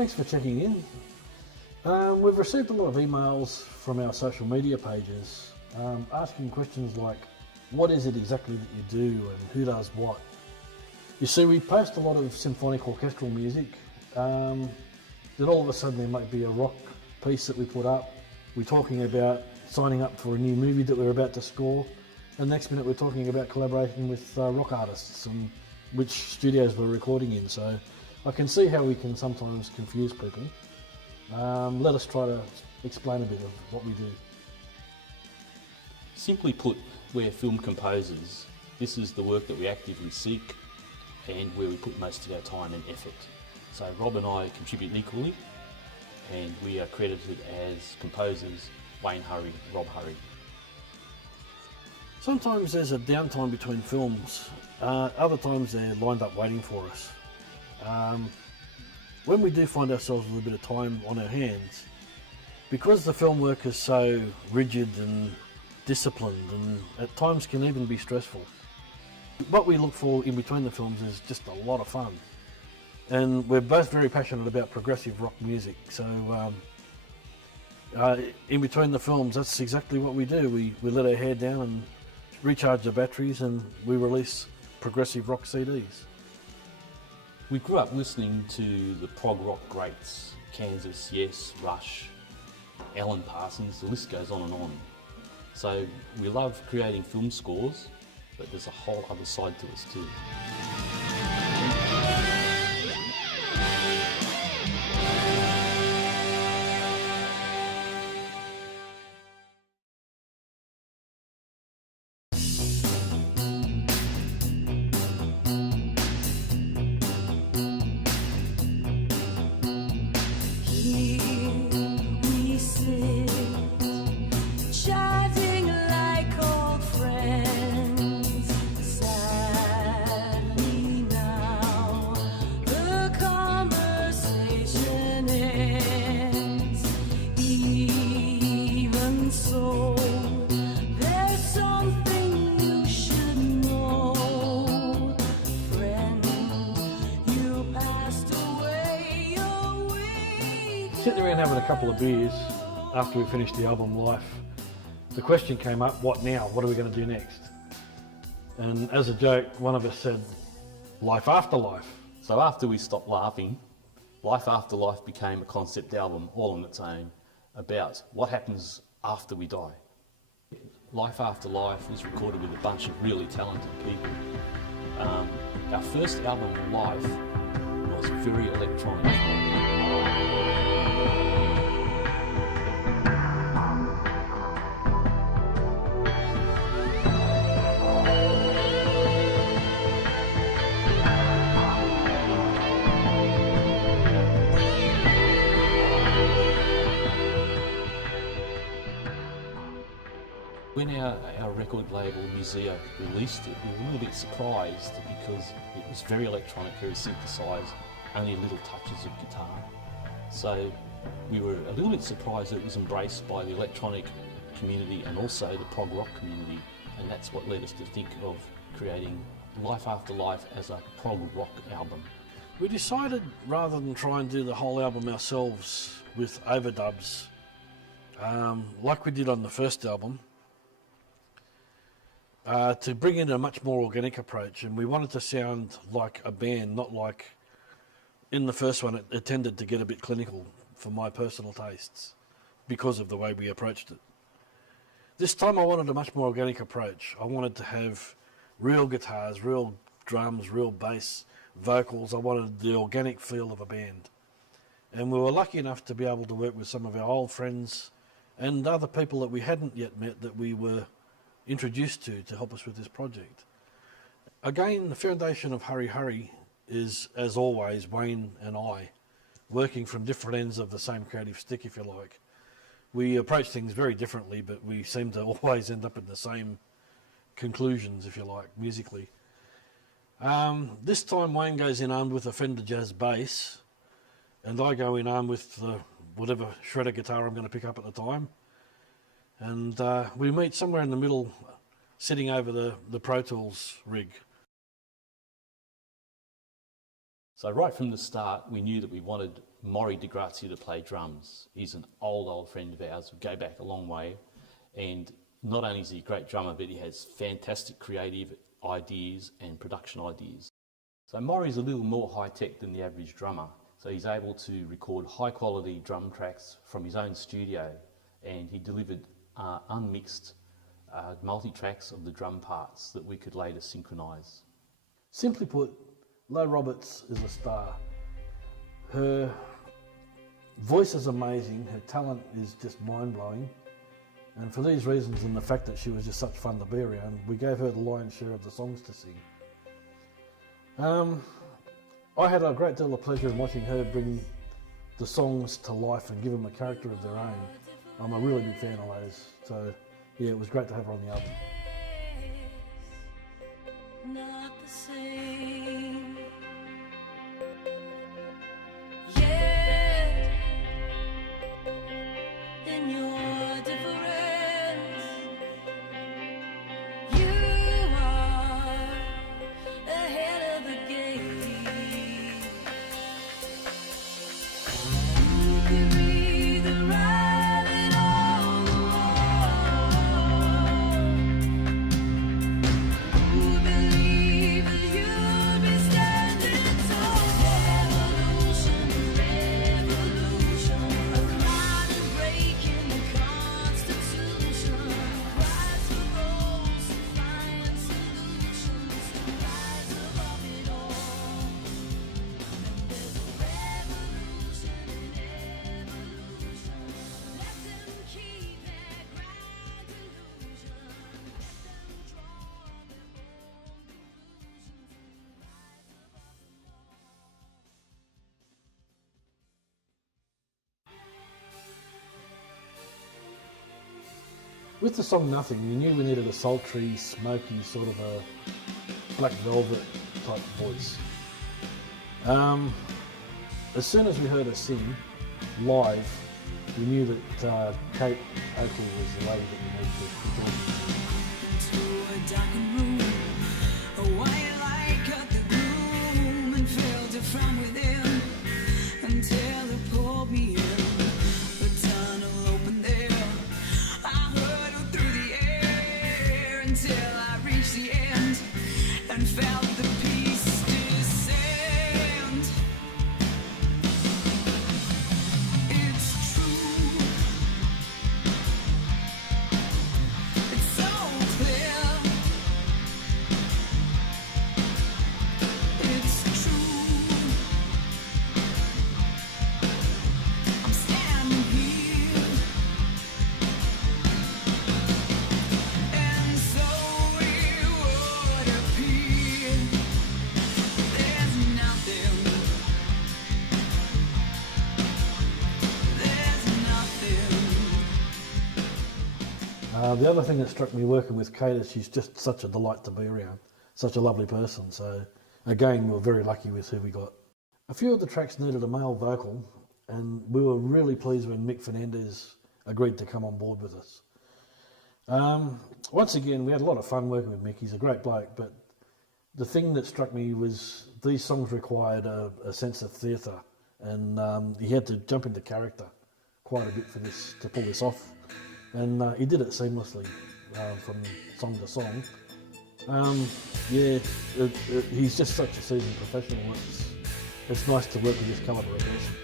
Thanks for checking in. We've received a lot of emails from our social media pages asking questions like, what is it exactly that you do and who does what? You see, we post a lot of symphonic orchestral music. Then all of a sudden there might be a rock piece that we put up. We're talking about signing up for a new movie that we're about to score. And next minute we're talking about collaborating with rock artists and which studios we're recording in. So I can see how we can sometimes confuse people. Let us try to explain a bit of what we do. Simply put, we're film composers. This is the work that we actively seek and where we put most of our time and effort. So Rob and I contribute equally, and we are credited as composers Wayne Hurry, Rob Hurry. Sometimes there's a downtime between films, other times they're lined up waiting for us. When we do find ourselves with a bit of time on our hands, because the film work is so rigid and disciplined and at times can even be stressful, what we look for in between the films is just a lot of fun. And we're both very passionate about progressive rock music, so in between the films that's exactly what we do. We let our hair down and recharge the batteries and we release progressive rock CDs. We grew up listening to the prog rock greats, Kansas, Yes, Rush, Alan Parsons, the list goes on and on. So we love creating film scores, but there's a whole other side to us too. Sitting around having a couple of beers after we finished the album Life, the question came up, what now? What are we going to do next? And as a joke, one of us said, life after life. So after we stopped laughing, Life After Life became a concept album all on its own about what happens after we die. Life After Life was recorded with a bunch of really talented people. Our first album, Life, was very electronic. When our record label, Museo, released it, we were a little bit surprised because it was very electronic, very synthesised, only little touches of guitar. So we were a little bit surprised that it was embraced by the electronic community and also the prog rock community, and that's what led us to think of creating Life After Life as a prog rock album. We decided, rather than try and do the whole album ourselves with overdubs, like we did on the first album, to bring in a much more organic approach, and we wanted to sound like a band, not like in the first one it tended to get a bit clinical for my personal tastes because of the way we approached it. This time I wanted a much more organic approach. I wanted to have real guitars, real drums, real bass, vocals. I wanted the organic feel of a band. And we were lucky enough to be able to work with some of our old friends and other people that we hadn't yet met that we were introduced to help us with this project. Again, the foundation of Hurry Hurry is, as always, Wayne and I, working from different ends of the same creative stick, if you like. We approach things very differently, but we seem to always end up in the same conclusions, if you like, musically. This time Wayne goes in armed with a Fender Jazz bass, and I go in armed with whatever shredder guitar I'm going to pick up at the time. And we meet somewhere in the middle, sitting over the Pro Tools rig. So right from the start, we knew that we wanted Maury DeGrazia to play drums. He's an old friend of ours. We go back a long way. And not only is he a great drummer, but he has fantastic creative ideas and production ideas. So Maury's a little more high-tech than the average drummer. So he's able to record high-quality drum tracks from his own studio, and he delivered unmixed multi-tracks of the drum parts that we could later synchronise. Simply put, Lo Roberts is a star. Her voice is amazing, her talent is just mind-blowing, and for these reasons and the fact that she was just such fun to be around, we gave her the lion's share of the songs to sing. I had a great deal of pleasure in watching her bring the songs to life and give them a character of their own. I'm a really big fan of those, so yeah, it was great to have her on the album. Not the same. Yet, in your difference, you are ahead of the game. You can read the writing on the wall. Who believe that you'll be standing tall? Revolution, a cloud breaking the Constitution. Rise for roles, find solutions. Rise above it all. There's a revolution in evolution. Let them keep their grand illusion. Let them draw their own conclusions. Rise above it all. With the song Nothing, we knew we needed a sultry, smoky, sort of a Black Velvet type voice. As soon as we heard her sing live, we knew that Kate Oakley was the lady that we needed to perform. To a darkened room, a white light cut the gloom and filled it from within until it pulled me in. The tunnel opened there. I heard her through the air until I reached the end and felt the peace descend. It's true. It's so clear. It's true. I'm standing here, and so it would appear. There's nothing. There's nothing. The other thing that struck me working with Kate is she's just such a delight to be around, such a lovely person. So again, we were very lucky with who we got. A few of the tracks needed a male vocal, and we were really pleased when Mick Fernandez agreed to come on board with us. Once again, we had a lot of fun working with Mick. He's a great bloke, but the thing that struck me was these songs required a sense of theatre, and he had to jump into character quite a bit for this to pull this off, and he did it seamlessly from song to song. He's just such a seasoned professional. It's nice to work with this calibre of person.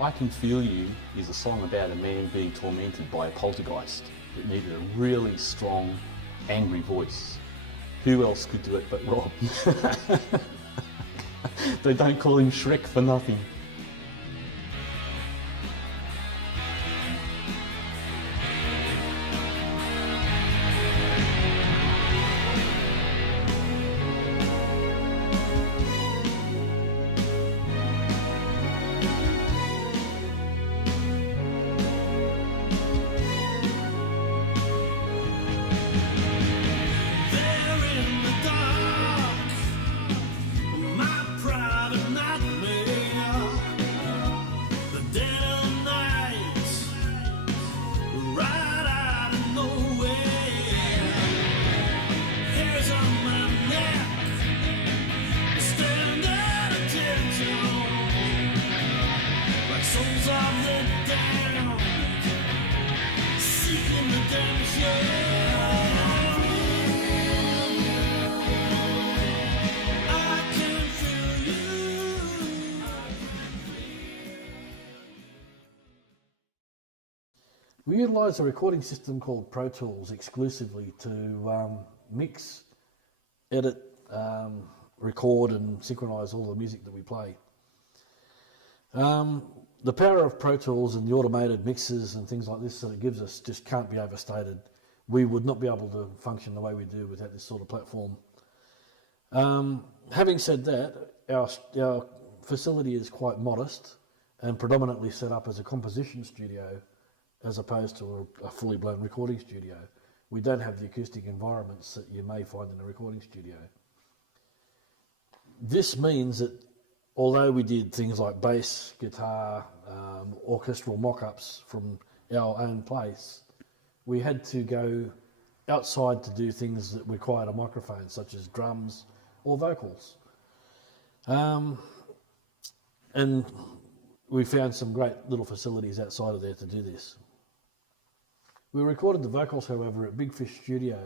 I Can Feel You is a song about a man being tormented by a poltergeist that needed a really strong, angry voice. Who else could do it but Rob? They don't call him Shrek for nothing. utilised a recording system called Pro Tools exclusively to mix, edit, record and synchronise all the music that we play. The power of Pro Tools and the automated mixes and things like this that it gives us just can't be overstated. We would not be able to function the way we do without this sort of platform. Having said that, our facility is quite modest and predominantly set up as a composition studio as opposed to a fully blown recording studio. We don't have the acoustic environments that you may find in a recording studio. This means that although we did things like bass, guitar, orchestral mock-ups from our own place, we had to go outside to do things that required a microphone, such as drums or vocals. And we found some great little facilities outside of there to do this. We recorded the vocals, however, at Big Fish Studio,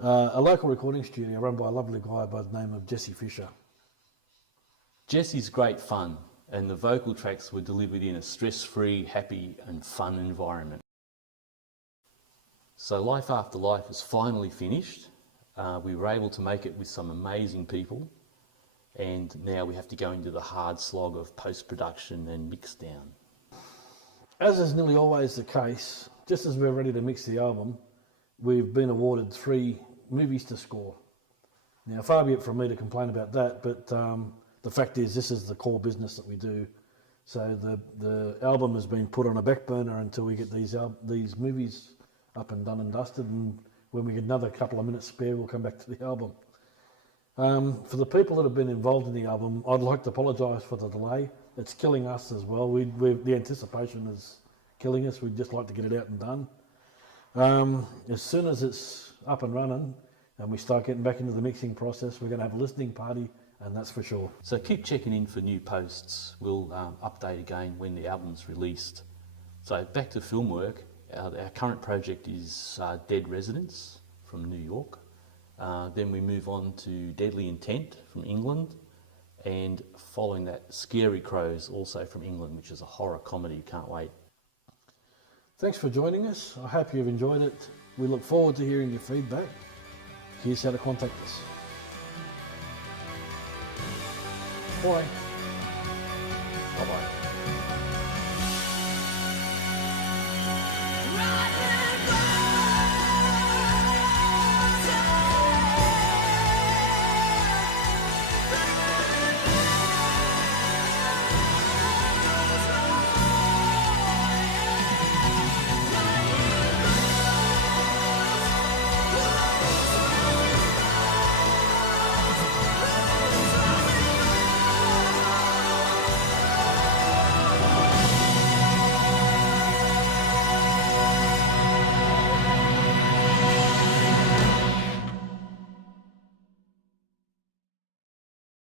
a local recording studio run by a lovely guy by the name of Jesse Fisher. Jesse's great fun, and the vocal tracks were delivered in a stress-free, happy and fun environment. So Life After Life is finally finished. We were able to make it with some amazing people, and now we have to go into the hard slog of post-production and mix down. As is nearly always the case, just as we're ready to mix the album, we've been awarded 3 movies to score. Now, far be it from me to complain about that, but the fact is this is the core business that we do. So the album has been put on a back burner until we get these movies up and done and dusted, and when we get another couple of minutes spare, we'll come back to the album. For the people that have been involved in the album, I'd like to apologise for the delay. It's killing us as well. The anticipation is killing us. We'd just like to get it out and done. As soon as it's up and running and we start getting back into the mixing process, we're going to have a listening party, and that's for sure. So keep checking in for new posts. We'll update again when the album's released. So back to film work. Our current project is Dead Residents from New York. Then we move on to Deadly Intent from England, and following that, Scary Crows, also from England, which is a horror comedy. Can't wait. Thanks for joining us. I hope you've enjoyed it. We look forward to hearing your feedback. Here's how to contact us. Bye. Bye-bye.